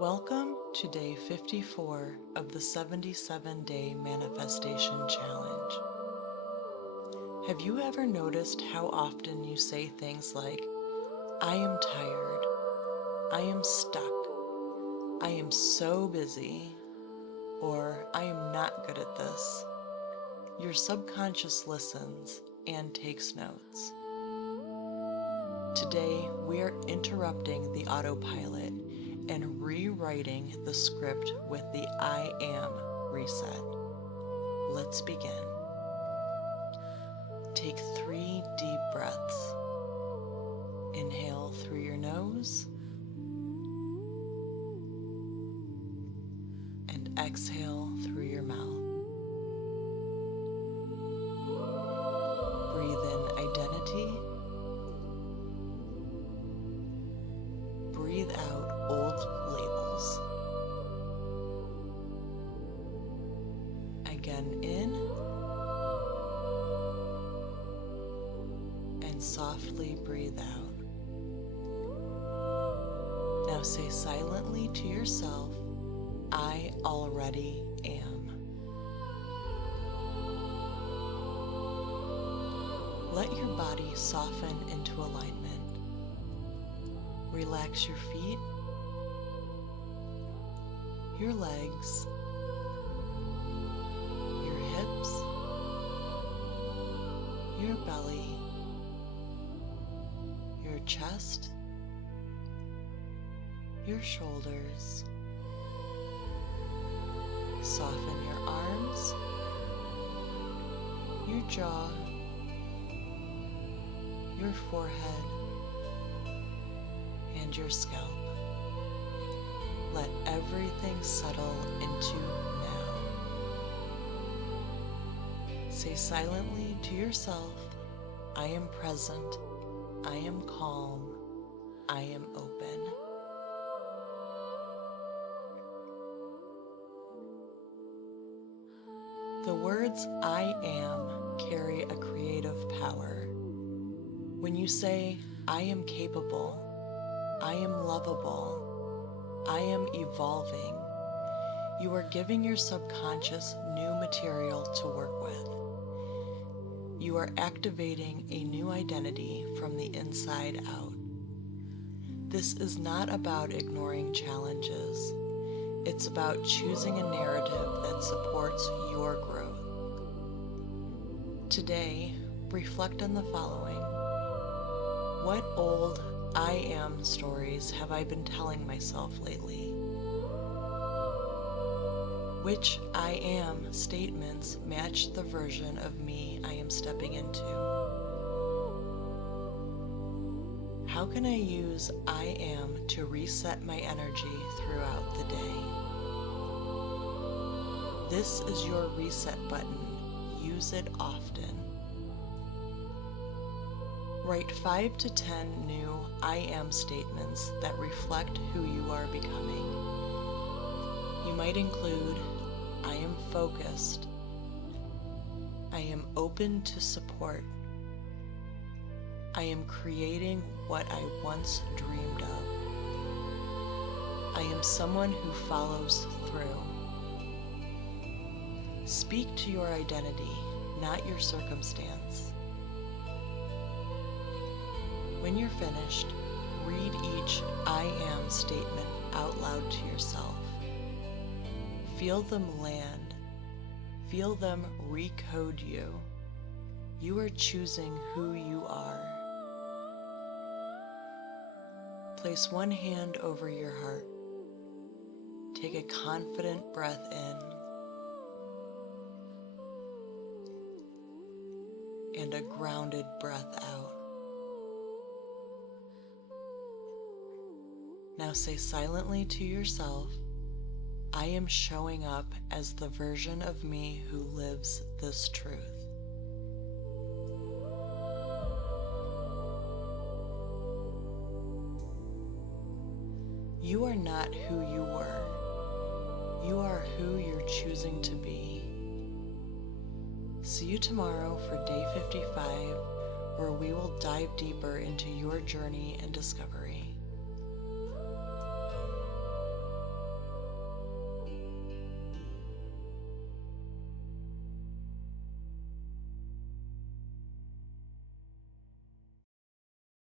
Welcome to day 54 of the 77-day manifestation challenge. Have you ever noticed how often you say things like, I am tired, I am stuck, I am so busy, or I am not good at this? Your subconscious listens and takes notes. Today, we are interrupting the autopilot and rewriting the script with the I am reset. Let's begin. Take 3 deep breaths. Inhale through your nose and exhale through your mouth. Breathe in identity. Breathe out old labels. Again in, and softly breathe out. Now say silently to yourself, I already am. Let your body soften into alignment. Relax your feet, your legs, your hips, your belly, your chest, your shoulders. Soften your arms, your jaw, your forehead, and your scalp. Let everything settle into now. Say silently to yourself, I am present, I am calm, I am open. The words I am carry a creative power. When you say, I am capable, I am lovable, I am evolving, you are giving your subconscious new material to work with. You are activating a new identity from the inside out. This is not about ignoring challenges. It's about choosing a narrative that supports your growth. Today, reflect on the following. What old I am stories have I been telling myself lately? Which I am statements match the version of me I am stepping into? How can I use I am to reset my energy throughout the day? This is your reset button. Use it often. Write 5 to 10 new I am statements that reflect who you are becoming. You might include, I am focused. I am open to support. I am creating what I once dreamed of. I am someone who follows through. Speak to your identity, not your circumstance. When you're finished, read each I am statement out loud to yourself. Feel them land. Feel them recode you. You are choosing who you are. Place one hand over your heart. Take a confident breath in and a grounded breath out. Now say silently to yourself, I am showing up as the version of me who lives this truth. You are not who you were. You are who you're choosing to be. See you tomorrow for day 55, where we will dive deeper into your journey and discovery.